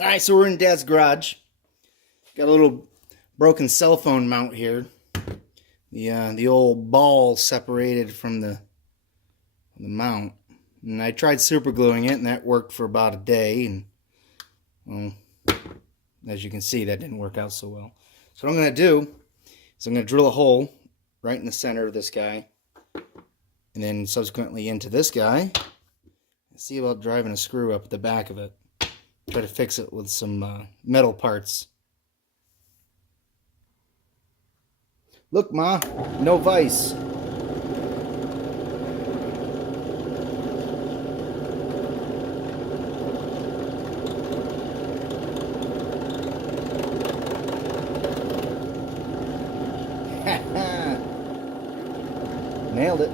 All right, so we're in Dad's garage. Got a little broken cell phone mount here. The old ball separated from the mount, and I tried super gluing it, and that worked for about a day. And well, as you can see, that didn't work out so well. So what I'm going to do is I'm going to drill a hole right in the center of this guy, and then subsequently into this guy. See about driving a screw up the back of it. Try to fix it with some metal parts. Look, Ma, no vise. Nailed it.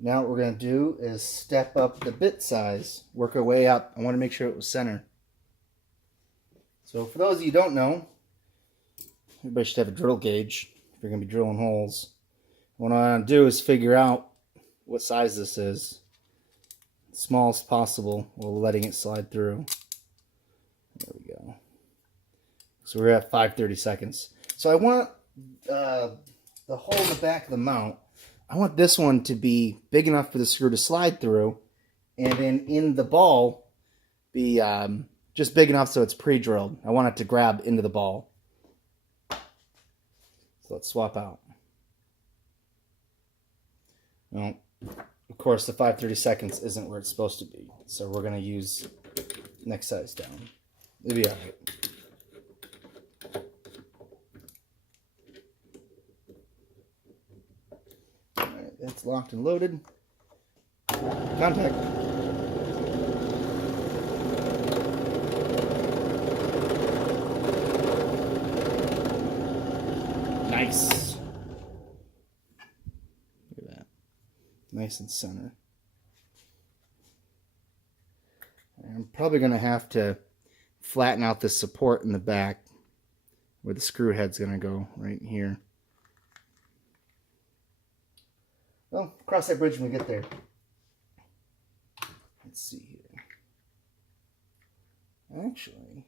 Now what we're going to do is step up the bit size, work our way up. I want to make sure it was center. So for those of you who don't know, everybody should have a drill gauge if you're going to be drilling holes. What I want to do is figure out what size this is. Smallest possible while letting it slide through. There we go. So we're at 5/32. So I want the hole in the back of the mount. I want this one to be big enough for the screw to slide through, and then in the ball be just big enough so it's pre-drilled. I want it to grab into the ball. So let's swap out. Well, of course, the 5/32 isn't where it's supposed to be, so we're going to use next size down. It'll be all right. It's locked and loaded. Contact. Nice. Look at that. Nice and center. I'm probably going to have to flatten out the support in the back where the screw head's going to go right here. Well, cross that bridge when we get there. Let's see here. Actually,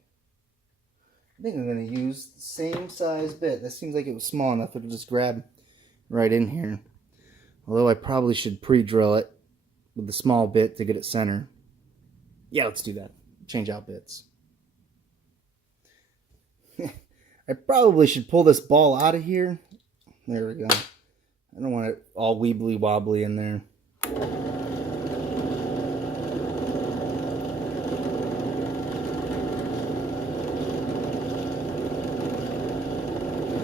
I think I'm going to use the same size bit. That seems like it was small enough it'll just grab right in here. Although I probably should pre-drill it with the small bit to get it center. Yeah, let's do that. Change out bits. I probably should pull this ball out of here. There we go. I don't want it all weebly wobbly in there.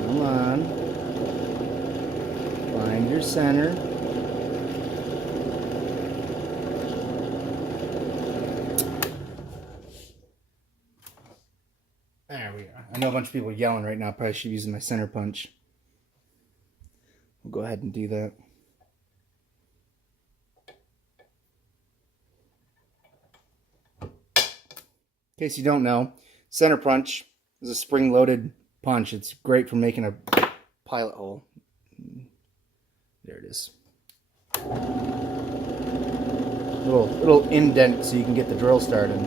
Come on. Find your center. There we are. I know a bunch of people yelling right now. Probably should be using my center punch. We'll go ahead and do that. In case you don't know, center punch is a spring-loaded punch. It's great for making a pilot hole. There it is. Little indent so you can get the drill started.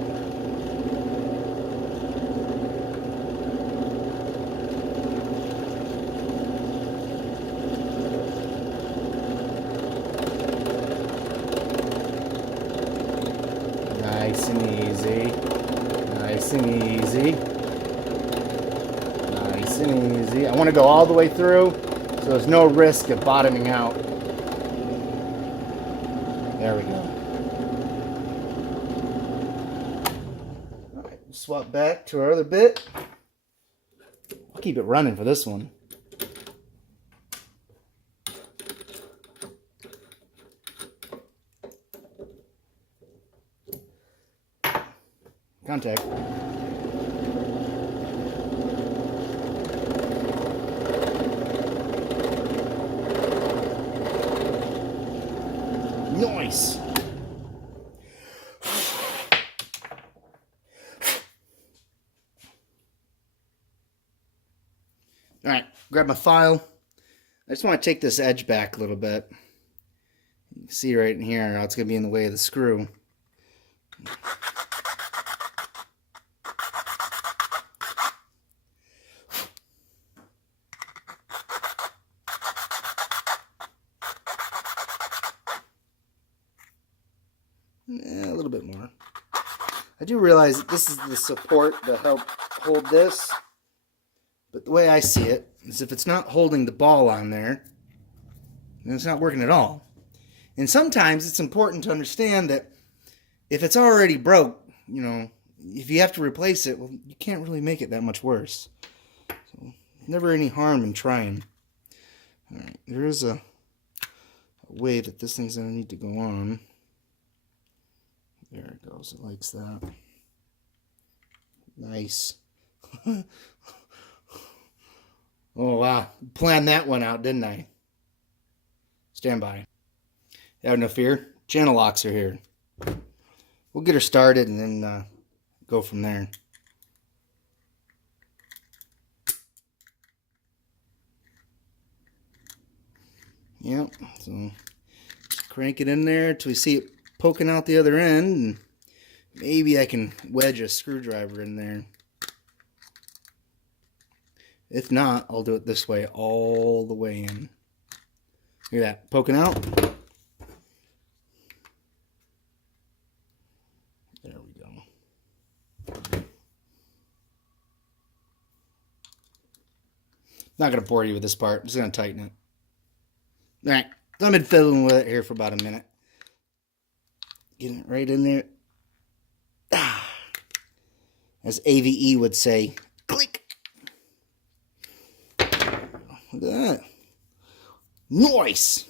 Nice and easy. Nice and easy. Nice and easy. I want to go all the way through so there's no risk of bottoming out. There we go. Alright, swap back to our other bit. I'll keep it running for this one. Contact. Nice. All right, grab my file. I just want to take this edge back a little bit. You can see right in here how it's going to be in the way of the screw. A little bit more. I do realize that this is the support to help hold this, but the way I see it is if it's not holding the ball on there, then it's not working at all. And sometimes it's important to understand that if it's already broke, you know, if you have to replace it, well, you can't really make it that much worse. So, never any harm in trying. All right, there is a way that this thing's going to need to go on. There it goes. It likes that. Nice. Oh, wow. Planned that one out, didn't I? Stand by. Have no fear. Channel locks are here. We'll get her started and then go from there. Yep. So just crank it in there till we see it poking out the other end, and maybe I can wedge a screwdriver in there. If not, I'll do it this way all the way in. Hear that poking out? There we go. Not going to bore you with this part. I'm just going to tighten it. Alright, so I've been fiddling with it here for about a minute. Getting it right in there. As AVE would say, click. Look at that. Nice.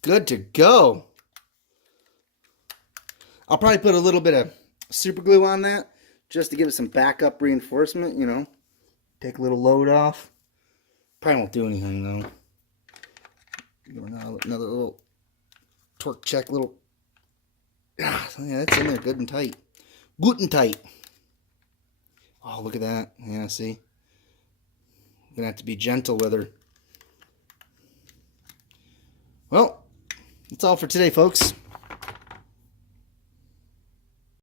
Good to go. I'll probably put a little bit of super glue on that just to give it some backup reinforcement, you know. Take a little load off. Probably won't do anything though. Another little torque check, little. Yeah, that's in there good and tight. Good and tight. Oh, look at that. Yeah, see? I'm gonna have to be gentle with her. Well, that's all for today, folks.